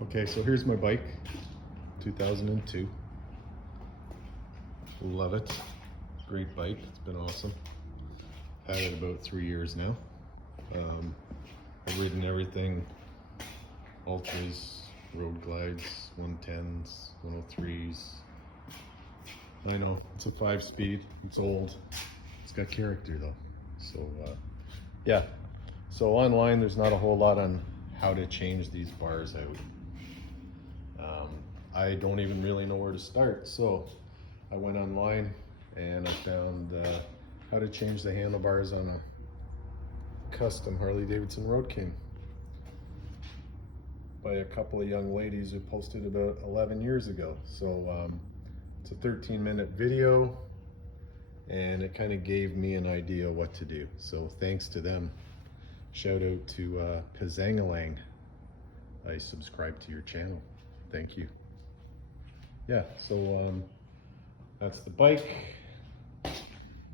Okay, so here's my bike, 2002. Love it. Great bike. It's been awesome. Had it about 3 years now. I've ridden everything: ultras, road glides, 110s, 103s. I know it's a 5-speed. It's old. It's got character though. So yeah. So online, there's not a whole lot on how to change these bars out. I don't even really know where to start. So I went online and I found how to change the handlebars on a custom Harley Davidson RoadKing by a couple of young ladies who posted about 11 years ago. So it's a 13-minute video, and it kind of gave me an idea what to do. So thanks to them. Shout out to Pazangalang. I subscribe to your channel. Thank you. Yeah, so that's the bike.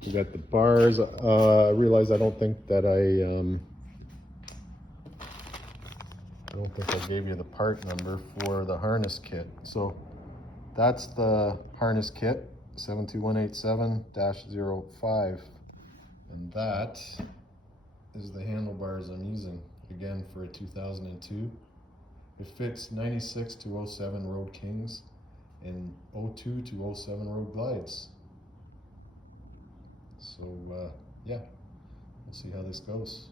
We got the bars. I realize I don't think I gave you the part number for the harness kit. So that's the harness kit, 72187-05, and that is the handlebars I'm using, again for a 2002. It fits 96 to 07 Road Kings and 02 to 07 Road Glides. So yeah, we'll see how this goes.